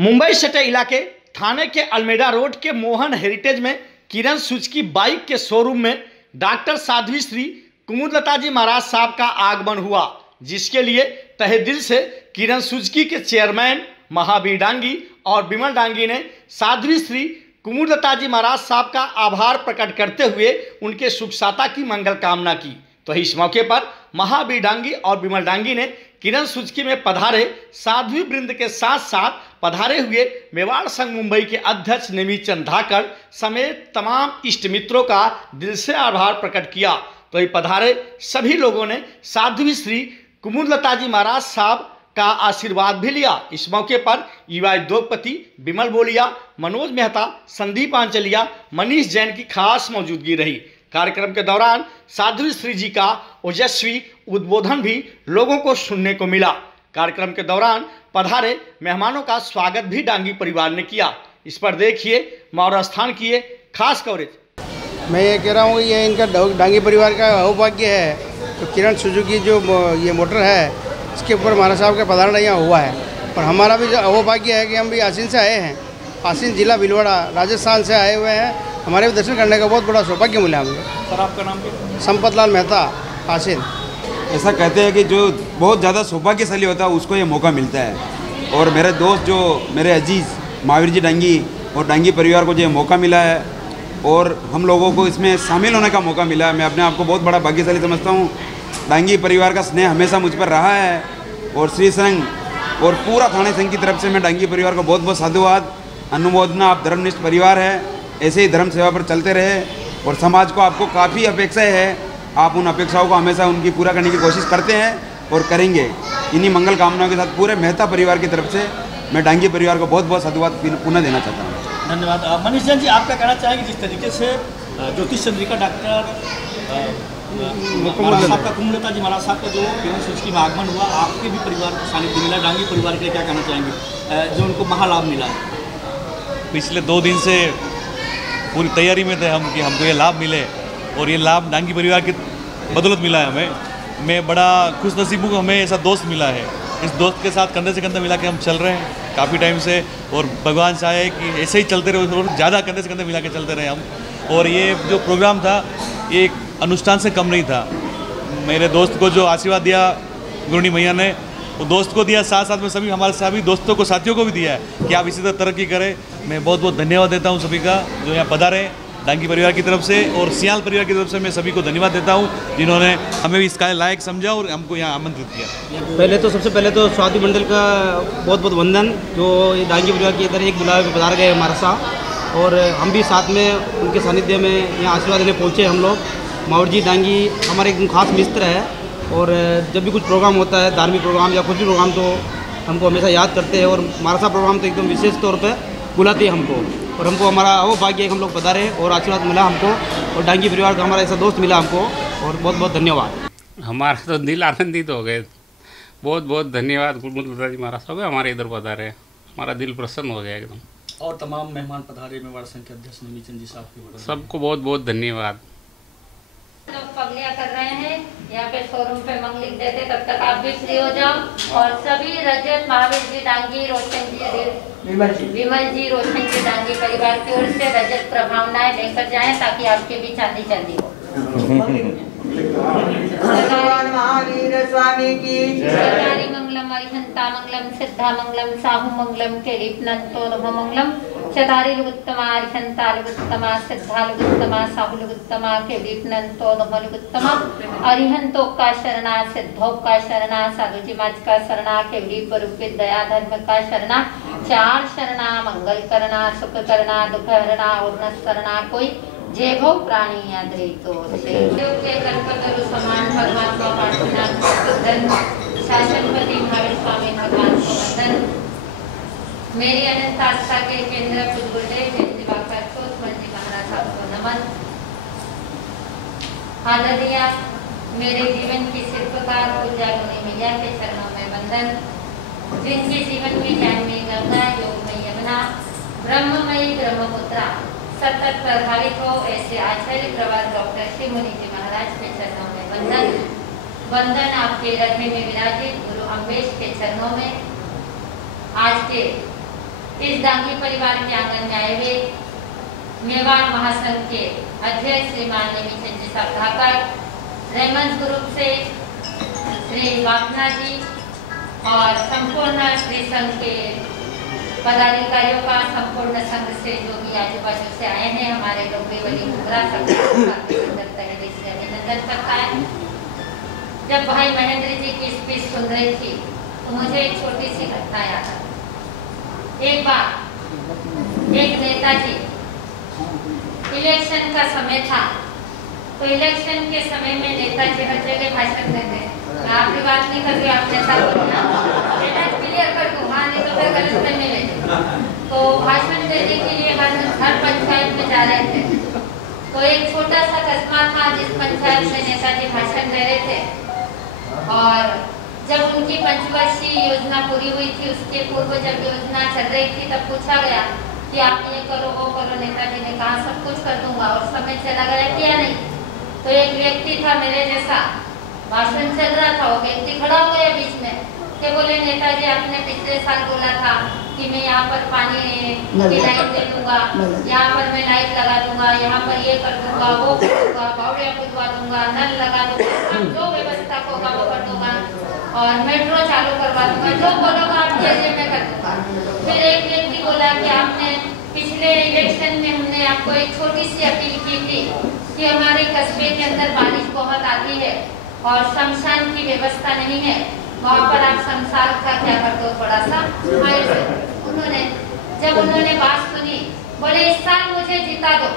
मुंबई सटे इलाके थाने के अल्मेडा रोड के मोहन हेरिटेज में किरण सुजुकी बाइक के शोरूम में डॉक्टर साध्वी श्री कुमुदलता जी महाराज साहब का आगमन हुआ, जिसके लिए तहे दिल से किरण सुजुकी के चेयरमैन महावीर डांगी और विमल डांगी ने साध्वी श्री कुमुदलता जी महाराज साहब का आभार प्रकट करते हुए उनके सुख साता की मंगल कामना की। तो इस मौके पर महावीर डांगी और विमल डांगी ने किरण सुजुकी में पधारे साध्वी वृंद के साथ साथ पधारे हुए मेवाड़ संघ मुंबई के अध्यक्ष नेमित चंद धाकड़ समेत तमाम इष्ट मित्रों का दिल से आभार प्रकट किया। तो ये पधारे सभी लोगों ने साध्वी श्री कुमुदलता जी महाराज साहब का आशीर्वाद भी लिया। इस मौके पर युवा उद्योगपति विमल बोलिया, मनोज मेहता, संदीप आंचलिया, मनीष जैन की खास मौजूदगी रही। कार्यक्रम के दौरान साध्वी श्री जी का ओजस्वी उद्बोधन भी लोगों को सुनने को मिला। कार्यक्रम के दौरान पधारे मेहमानों का स्वागत भी डांगी परिवार ने किया। इस पर देखिए मौर्य स्थान की ये खास कवरेज। मैं ये कह रहा हूँ ये इनका डांगी परिवार का अहोभाग्य है। तो किरण सुजुकी जो ये मोटर है इसके ऊपर महाराज साहब का पधारण यहाँ हुआ है, और हमारा भी अहोभाग्य है कि हम भी आसीन से आए हैं। आसीन जिला भीलवाड़ा राजस्थान से आए हुए हैं। हमारे भी दर्शन करने का बहुत बड़ा सौभाग्य मिला हमें। सर आपका नाम क्या? संपत लाल मेहता, आसीन। ऐसा कहते हैं कि जो बहुत ज़्यादा सौभाग्यशाली होता है उसको ये मौका मिलता है, और मेरे दोस्त जो मेरे अजीज़ महावीर जी डांगी और डांगी परिवार को जो मौका मिला है और हम लोगों को इसमें शामिल होने का मौका मिला है, मैं अपने आप को बहुत बड़ा भाग्यशाली समझता हूँ। डांगी परिवार का स्नेह हमेशा मुझ पर रहा है, और श्री संघ और पूरा थाने संघ की तरफ से मैं डांगी परिवार को बहुत बहुत साधुवाद अनुमोदना। आप धर्मनिष्ठ परिवार है, ऐसे ही धर्म सेवा पर चलते रहे, और समाज को आपको काफ़ी अपेक्षाएं है, आप उन अपेक्षाओं को हमेशा उनकी पूरा करने की कोशिश करते हैं और करेंगे। इन्हीं मंगल कामनाओं के साथ पूरे मेहता परिवार की तरफ से मैं डांगी परिवार को बहुत बहुत साधुवाद पुनः देना चाहता हूँ। धन्यवाद। मनीष जैन जी, आप क्या कहना चाहेंगे जिस तरीके से ज्योतिष चंद्रिका डॉक्टर कुमुदलता जी महाराज साहब का जो किरण सुजुकी में आगमन हुआ, आपके भी परिवार को सानिध्य मिला, डांगी परिवार के लिए क्या कहना चाहेंगे जो उनको महालाभ मिला? पिछले 2 दिन से पूरी तैयारी में थे हम कि हमको ये लाभ मिले, और ये लाभ डांगी परिवार की बदौलत मिला है हमें। मैं बड़ा खुश नसीब हूँ, हमें ऐसा दोस्त मिला है। इस दोस्त के साथ कंधे से कंधा मिला के हम चल रहे हैं काफ़ी टाइम से, और भगवान चाहे कि ऐसे ही चलते रहे और ज़्यादा कंधे से कंधे मिला के चलते रहे हम। और ये जो प्रोग्राम था ये एक अनुष्ठान से कम नहीं था। मेरे दोस्त को जो आशीर्वाद दिया गुरुनी मैया ने, वो दोस्त को दिया, साथ साथ में सभी हमारे सभी दोस्तों को, साथियों को भी दिया है कि आप इसी तरह तरक्की करें। मैं बहुत बहुत धन्यवाद देता हूँ सभी का जो यहाँ पधारे डांगी परिवार की तरफ से, और सियाल परिवार की तरफ से मैं सभी को धन्यवाद देता हूँ जिन्होंने हमें भी इसका लायक समझा और हमको यहाँ आमंत्रित किया। पहले तो सबसे पहले तो स्वाति मंडल का बहुत बहुत वंदन, जो ये डांगी परिवार की इधर एक बुलावे पर पधार गए हमारे साथ, और हम भी साथ में उनके सानिध्य में यहाँ आशीर्वाद देने पहुँचे। हम लोग महावीर जी डांगी हमारे एकदम खास मित्र है, और जब भी कुछ प्रोग्राम होता है, धार्मिक प्रोग्राम या कुछ भी प्रोग्राम, तो हमको हमेशा याद करते हैं, और मारसा प्रोग्राम तो एकदम विशेष तौर पे बुलाते हैं हमको, और हमको हमारा वो भाग्य है कि हम लोग पधारे और आशीर्वाद मिला हमको, और डांगी परिवार का हमारा ऐसा दोस्त मिला हमको, और बहुत बहुत धन्यवाद। हमारा तो दिल आनंदित हो गए। बहुत बहुत धन्यवाद कुमुदलता जी महाराज साहब हमारे इधर पधारे, हमारा दिल प्रसन्न हो गया एकदम। और तमाम मेहमान पधारे मेवाड़ संघ के अध्यक्ष नेमित चंद जी साहब की सबको बहुत बहुत धन्यवाद। लोग पगलियां कर रहे हैं यहाँ पे शोरूम पे मंगलिक देते, तब तक आप भी फ्री हो जाओ। और सभी रजत महावीर जी डांगी रोशन जी विमल जी रोशन जी डांगी परिवार की ओर से रजत प्रभावनाएं लेकर जाएं ताकि आपके भी चांदी चांदी हो। महावीर स्वामी की सरकारी मंगलम अरिहंता मंगलम सिद्धा मंगलम साहू मंगलम केलिपनंतो नभ मंगलम चतारी लुगुत्तमा अरिहंता लुगुत्तमा सिद्धा लुगुत्तमा साहू लुगुत्तमा केलिपनंतो नभ लुगुत्तमा अरिहंतो का शरणा सिद्धो का शरणा साधु जी माच का शरणा केवली स्वरूपित दया धर्म का शरणा 4 शरणा मंगल करना सुख करना दुख हरना और न शरणा कोई जय भो प्राणी आदरितो के कल्पतरु समान परमात्मा पार्थिनाथ सुधन शासनपति महावीर स्वामी भगवान को वंदन। मेरी अनंत आस्था के केंद्र पूज्य गुरुदेव दिवाकर कुमार जी महाराज साहब को नमन। हालदिया मेरे जीवन की शिल्पकार पूजा गुनी मैया के चरणों में वंदन। जिनके जीवन में ज्ञान में गंगा योग में यमुना ब्रह्ममयी ब्रह्मपुत्रा सतत प्रभावित हो, ऐसे आचार्य प्रवाद डॉक्टर श्री मुनि जी महाराज के चरणों में वंदन। वंदन आपके हृदय में विराजित गुरु अम्बेश के चरणों में। आज के इस डांगी परिवार के आंगन में आए हुए मेवाड़ महासंघ के अध्यक्ष श्रीमान नेमीचंद जी साहब धाकर, रेमंड ग्रुप से श्री वापना जी और संपूर्ण श्री संघ के पदाधिकारियों का, संपूर्ण संघ से जो भी आजू बाजू से आए हैं, हमारे डोंबिवली मुगरा तहरीर से अभिनंदन करता है। जब भाई महेंद्र जी की स्पीच सुन रही थी तो मुझे एक छोटी सी घटना याद आई। एक बार एक नेताजी, इलेक्शन का समय था, तो इलेक्शन के समय में नेताजी हर जगह भाषण देते हैं। मैं आपकी बात नहीं कर रही, आप नेता क्लियर कर दूँ, हाँ नहीं तो फिर गलत में मिले। तो भाषण देने के लिए हर पंचायत में जा रहे थे, तो एक छोटा सा कस्बा था जिस पंचायत में नेताजी भाषण दे रहे थे, और जब उनकी पंचवर्षीय योजना पूरी हुई थी, उसके पूर्व जब योजना चल रही थी तब पूछा गया कि आप ये करो वो करो। नेताजी ने कहा सब कुछ कर दूंगा, और समय चला गया, किया नहीं। तो एक व्यक्ति था मेरे जैसा, भाषण चल रहा था, वो व्यक्ति खड़ा हो गया बीच में कि बोले नेताजी आपने पिछले साल बोला था कि मैं यहाँ पर पानी की लाइन दे दूंगा, यहाँ पर मैं लाइट लगा दूंगा, यहाँ पर ये कर दूंगा, वो कर दूंगा, बावड़िया खुदवा दूंगा, नल लगा दूंगा, जो व्यवस्था होगा वो कर दूंगा, और मेट्रो चालू करवा दूंगा, जो बोलोगा आप जैसे मैं कर दूंगा। फिर एक व्यक्ति बोला कि आपने पिछले इलेक्शन में हमने आपको एक छोटी सी अपील की थी कि हमारे कस्बे के अंदर बारिश बहुत आती है और शमशान की व्यवस्था नहीं है, वहाँ पर आप शमशान का क्या कर दो थोड़ा सा आयोजन। उन्होंने बात सुनी, बोले इस साल मुझे जिता दो,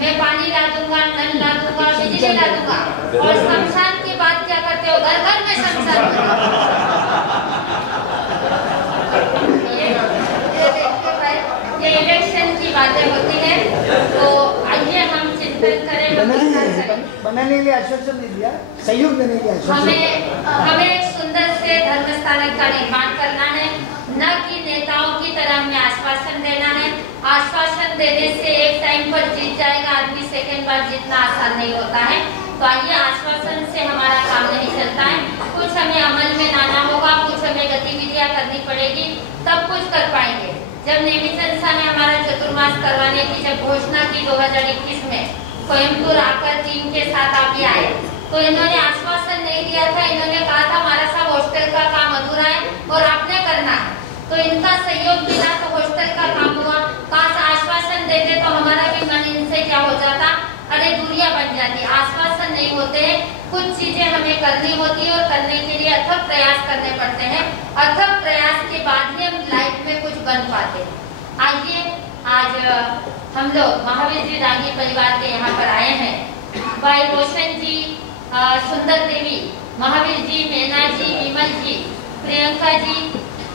मैं पानी ला दूंगा, नल ला दूंगा, बिजली ला दूंगा, और शमशान की बात क्या करते हो, घर घर में शमशान। ये इलेक्शन की बातें होती है, तो आइए हम चिंतन करें, बनाने के लिए आश्वासन दे दिया, सहयोग देने के लिए हमें एक सुंदर से धर्मस्थल का निर्माण करना है, न कि नेताओं की तरह हमें आश्वासन देना है। आश्वासन देने से एक टाइम पर जीत जाएगा आदमी, सेकंड बार जीतना आसान नहीं होता है। तो आइए, आश्वासन से हमारा काम नहीं चलता है, कुछ हमें अमल में लाना होगा, कुछ हमें गतिविधियां करनी पड़ेगी, तब कुछ कर पाएंगे। जब नेमीचंद साहब ने हमारा चतुर्मास करवाने की जब घोषणा की 2021 में, कोयम्बटूर आकर टीम के साथ आप भी आए, तो इन्होंने आश्वासन नहीं दिया था, इन्होंने कहा था हमारा सब हॉस्टल का काम अधूरा है और आपने करना है। तो इनका सहयोग मिला तो हॉस्टल का काम हुआ। काश आश्वासन देते तो हमारा भी मन इनसे क्या हो जाता, अरे दूरियां बन जाती। आश्वासन नहीं होते हैं, कुछ चीजें हमें करनी होती है और करने के लिए अथक प्रयास करने पड़ते हैं। अथक प्रयास के बाद ही हम लाइफ में कुछ बन पाते। आइए, आज हम लोग महावीर जी डांगी परिवार के यहाँ पर आए हैं। भाई रोशन जी, सुंदर देवी, महावीर जी, मैना जी, विमल जी, प्रियंका जी,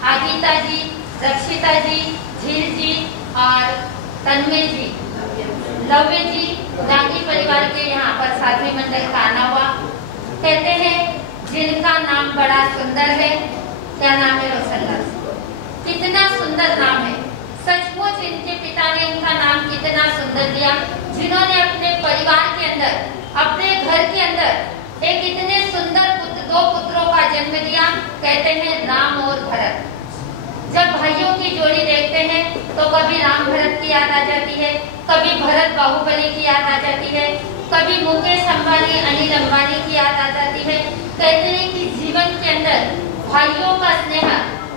आदिता जी, रक्षिता जी, झील जी और तन्मय जी, लव्य जी, डांगी परिवार के यहाँ पर साध्वी मंडल का आना हुआ। कहते हैं जिनका नाम बड़ा सुंदर है, क्या नाम है, रोशन लाल। कितना सुंदर नाम है, सचमुच इनके पिता ने इनका नाम कितना सुंदर दिया, जिन्होंने अपने परिवार के अंदर, अपने घर के अंदर एक इतने सुंदर दो पुत्रों का जन्म दिया। कहते हैं राम और भरत। जब भाइयों की जोड़ी देखते हैं तो कभी राम भरत की याद आ जाती है, कभी भरत बाहुबली की याद आ जाती है, कभी मुकेश अंबानी, अनिल अंबानी की याद आ जाती है। कहते हैं कि जीवन के अंदर भाइयों का स्नेह,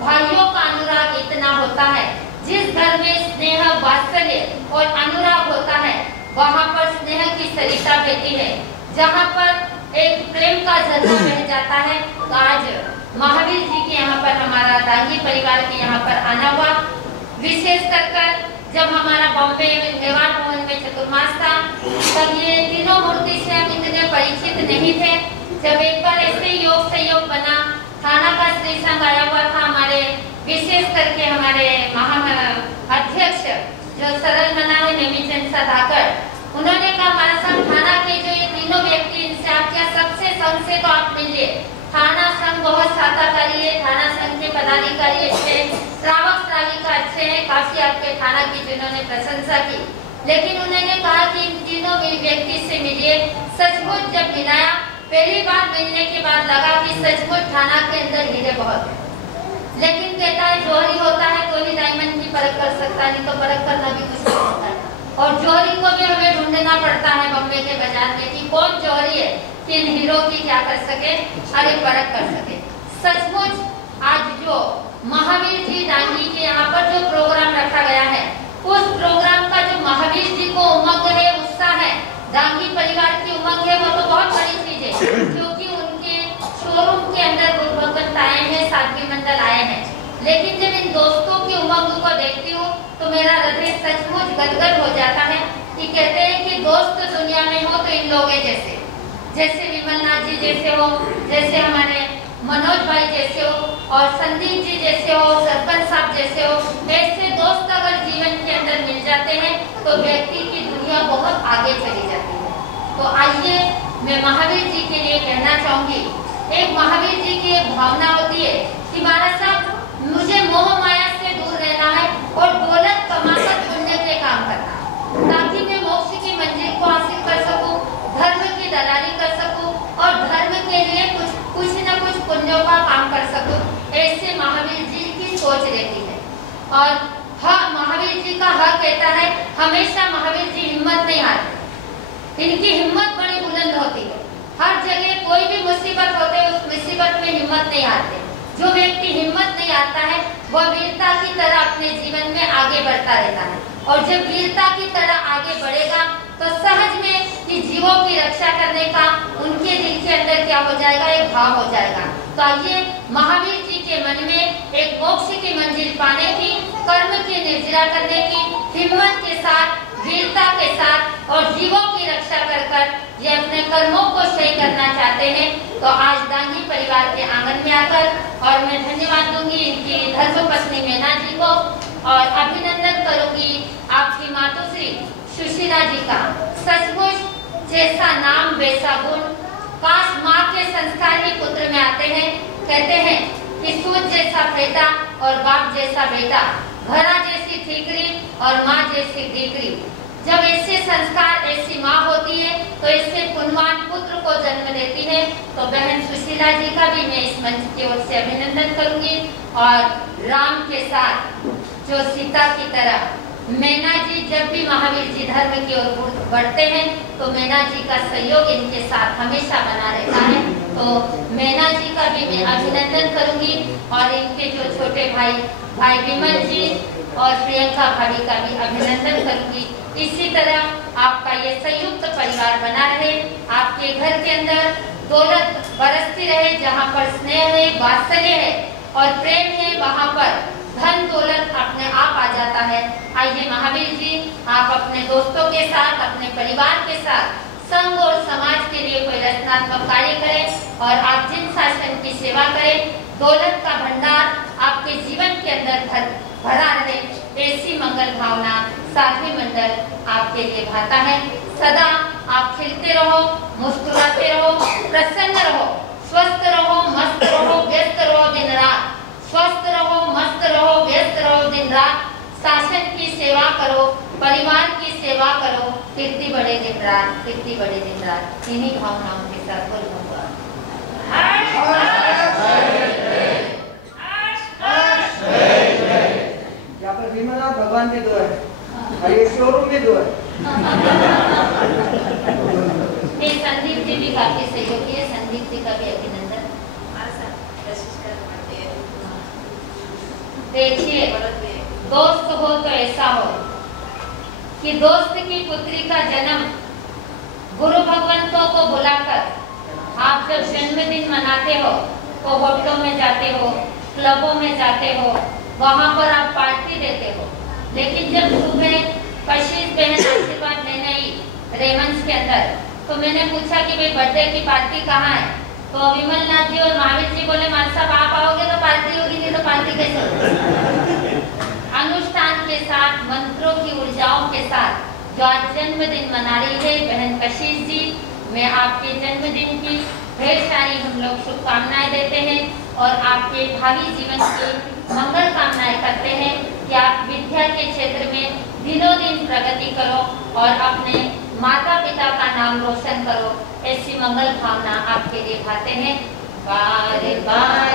भाइयों का अनुराग इतना होता है, जिस घर में स्नेह, वात्सल्य और अनुराग होता है, वहाँ पर स्नेह की सरिता बहती है। जहाँ पर एक प्रेम का झरना बह जाता है। तो आज महावीर जी के यहाँ पर, हमारा डांगी परिवार के यहाँ पर आना हुआ। विशेष कर जब हमारा बॉम्बे मेवाड़ भवन में चतुर्मास था, तब ये तीनों मूर्ति से हम इतने परिचित नहीं थे। जब एक बार ऐसे योग सहयोग बना, थाना का श्री संघ आया हुआ था, हमारे विशेष करके हमारे अध्यक्ष जो सरल मना है नेमीचंद धाकर, उन्होंने कहा हमारा संघ थाना के जो ये तीनों व्यक्ति, इनसे आप क्या सबसे संघ से तो आप मिलिए। थाना संघ बहुत साथाकारी है, थाना संघ के पदाधिकारी अच्छे हैं, श्रावक श्राविका अच्छे हैं, काफी आपके थाना की जिन्होंने प्रशंसा की। लेकिन उन्होंने कहा कि इन तीनों व्यक्ति से मिलिए। सचमुच जब मिलाया, पहली बार मिलने के बाद लगा कि सचमुच थाना के अंदर हीरे बहुत है। लेकिन कहता है जोहरी होता है तो ही डायमंड की परख कर सकता है, नहीं तो परख करना भी कुछ नहीं होता है। और जोहरी को भी हमें ढूंढना पड़ता है बम्बे के बाजार में कि कौन जोहरी है कि इन हीरो की क्या कर सके, अरे परख कर सके। सचमुच आज जो महावीर जी डांगी के यहाँ पर जो प्रोग्राम रखा गया है, उस प्रोग्राम का जो महावीर जी को उमंग है, उत्साह है, डांगी परिवार की उमंग है, वो तो बहुत बड़ी चीज है। क्योंकि उनके शोरूम के अंदर गुरु भगवंत आए हैं, साध्वी मंडल आए हैं, लेकिन जब इन दोस्तों की उमंग को देखती हूँ तो मेरा हृदय सचमुच गदगद हो जाता है कि कहते हैं कि दोस्त दुनिया में हो तो इन लोगों जैसे, जैसे विमलनाथ जी जैसे हो, जैसे हमारे मनोज भाई जैसे हो, और संदीप जी जैसे हो, सरपंच साहब जैसे हो, ऐसे दोस्त अगर जीवन के अंदर मिल जाते हैं तो व्यक्ति की दुनिया बहुत आगे चली जाती है। तो आइए मैं महावीर जी के लिए कहना चाहूंगी, एक महावीर जी की एक भावना होती है कि महाराज साहब मुझे मोह माया से दूर रहना है और दौलत कमाकर पुण्य के काम करना है, ताकि मैं मोक्ष की मंजिल को हासिल कर सकूं, धर्म की दलाली कर सकूं और धर्म के लिए कुछ न कुछ पुण्यों का काम कर सकूं। ऐसे महावीर जी की सोच रहती है। और हाँ, महावीर जी का हक कहता है, हमेशा महावीर जी हिम्मत नहीं हारते, इनकी हिम्मत बड़ी बुलंद होती है। हर जगह कोई भी मुसीबत होते है, उस मुसीबत में हिम्मत नहीं हारते। जो व्यक्ति हिम्मत नहीं आता है वह वीरता की तरह अपने जीवन में आगे बढ़ता रहता है, और जब वीरता की तरह आगे बढ़ेगा तो सहज में कि जीवों की रक्षा करने का उनके दिल के अंदर क्या हो जाएगा, एक भाव हो जाएगा। तो आइए महावीर जी के मन में एक मोक्ष की मंजिल पाने की, कर्म की निर्जरा करने की हिम्मत के साथ, वीरता के साथ और जीवों की रक्षा कर ये अपने कर्मों को सही करना चाहते हैं। तो आज डांगी परिवार के आंगन में आकर, और मैं धन्यवाद दूंगी इनकी धर्मपत्नी मीना जी को, और अभिनंदन करूंगी आपकी मातुश्री सुशीला जी का। सचमुच जैसा नाम वैसा गुण, काश माँ के संस्कार ही पुत्र में आते हैं। कहते हैं कि सूत जैसा बेटा और बाप जैसा बेटा, घड़ा जैसी ठीकरी और माँ जैसी दीकरी। जब ऐसे संस्कार, ऐसी माँ होती है तो ऐसे पुण्यवान पुत्र को जन्म देती है। तो बहन सुशीला जी का भी मैं इस मंच की ओर से अभिनंदन करूंगी। और राम के साथ जो सीता की तरह मैना जी जब भी महावीर जी धर्म की ओर बढ़ते हैं तो मैना जी का सहयोग इनके साथ हमेशा बना रहता है। तो मैना जी का भी मैं अभिनंदन करूंगी, और इनके जो छोटे भाई विमल जी और प्रियंका भाभी का भी अभिनंदन करूंगी। इसी तरह आपका ये संयुक्त परिवार बना रहे, आपके घर के अंदर दौलत बरसती रहे, जहाँ पर स्नेह है, वात्सल्य है और प्रेम है, वहाँ पर धन दौलत अपने आप आ जाता है। आइए महावीर जी, आप अपने दोस्तों के साथ, अपने परिवार के साथ संघ और समाज के लिए कोई रचनात्मक कार्य करें और आप जिन शासन की सेवा करें, दौलत का भंडार आपके जीवन के अंदर भरा रहे, ऐसी मंगल भावना साध्वी मंडल आपके लिए भाता है। सदा आप खिलते रहो, मुस्कुराते रहो, प्रसन्न रहो, स्वस्थ रहो, मस्त रहो, व्यस्त रहो दिन रात, स्वस्थ रहो, मस्त रहो, व्यस्त रहो दिन रात, शासन की सेवा करो, परिवार की सेवा करो, कीर्ति बढ़े दिन रात, कीर्ति बढ़े दिन रात। इन्हीं भावनाओं के साथ बोल भगवान। यहाँ पर विमला भगवान के दो है और ये शोरूम में दो है। संदीप जी भी काफी सहयोगी है, संदीप जी का भी अभिनंदन। देखिए, दोस्त हो तो ऐसा हो कि दोस्त की पुत्री का जन्म गुरु भगवंतों को बुलाकर आप जब जन्मदिन मनाते हो तो होटलों में जाते हो, क्लबों में जाते हो, वहाँ पर आप पार्टी देते हो। लेकिन जब सुबह कशिश बहन आशीर्वाद लेने आई रेमंस के अंदर, तो मैंने पूछा कि भाई बर्थडे की पार्टी कहाँ है? तो विमल नाथ जी और महावीर जी बोले, मान साहब आप आओगे तो पार्टी होगी, नहीं तो पार्टी कैसे होगी? अनुष्ठान के साथ, मंत्रों की ऊर्जाओं के साथ जो आज जन्मदिन मना रही है बहन कशिश जी, मैं आपके जन्मदिन की ढेर सारी हम लोग शुभकामनाएं देते हैं और आपके भावी जीवन की मंगल कामनाएं करते हैं कि आप विद्या के क्षेत्र में दिनों दिन प्रगति करो और अपने माता पिता का नाम रोशन करो। ऐसी मंगल भावना आपके लिए भाते हैं। बार बार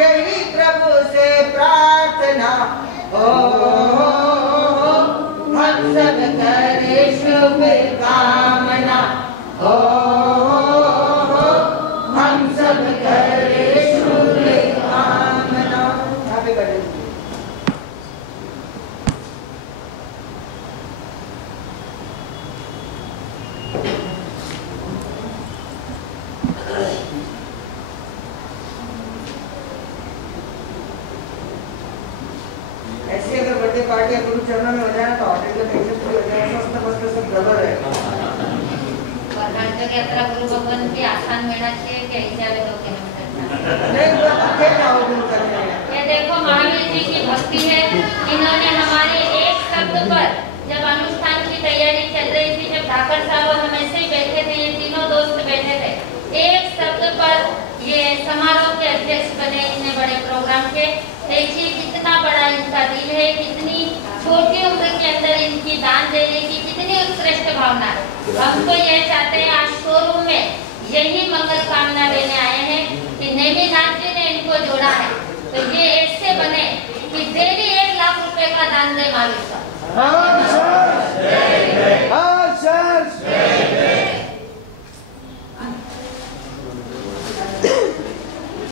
यही प्रभु से प्रार्थना हो, हम सब करे शुभ कामना हो, हम सब करे शुभ कामना। Happy birthday. ऐसी अगर बर्थडे पार्टी गुरु चरणों में हो जाए तो ऑडिट का टेंशन फ्री हो जाए, मस्त मस्त सब गड़बड़ है। कर्नाटक यात्रा गुरु भगवान की आसान मिलना चाहिए कि ऐसे वाले 2 किलोमीटर नहीं तो आगे जाओ गुरु करने। ये देखो महावीर जी की भक्ति है। इन्होंने हमारे एक शब्द पर, जब अनुष्ठान की तैयारी चल रही थी, जब ठाकर साहब और हम ऐसे ही बैठे थे, ये तीनों दोस्त बैठे थे, एक शब्द पर ये समारोह के अध्यक्ष बने इतने बड़े प्रोग्राम के। देखिए कितना बड़ा इनका दिल है, कितनी छोटी उम्र के अंदर इनकी दान देने की कितनी उत्कृष्ट भावना है। हम तो यह चाहते हैं, आज शोरूम में यही मंगल कामना लेने आए हैं कि नेमिनाथ जी ने इनको जोड़ा है, तो ये ऐसे बने कि डेली 1 लाख रुपए का दान दे मालिक साहब।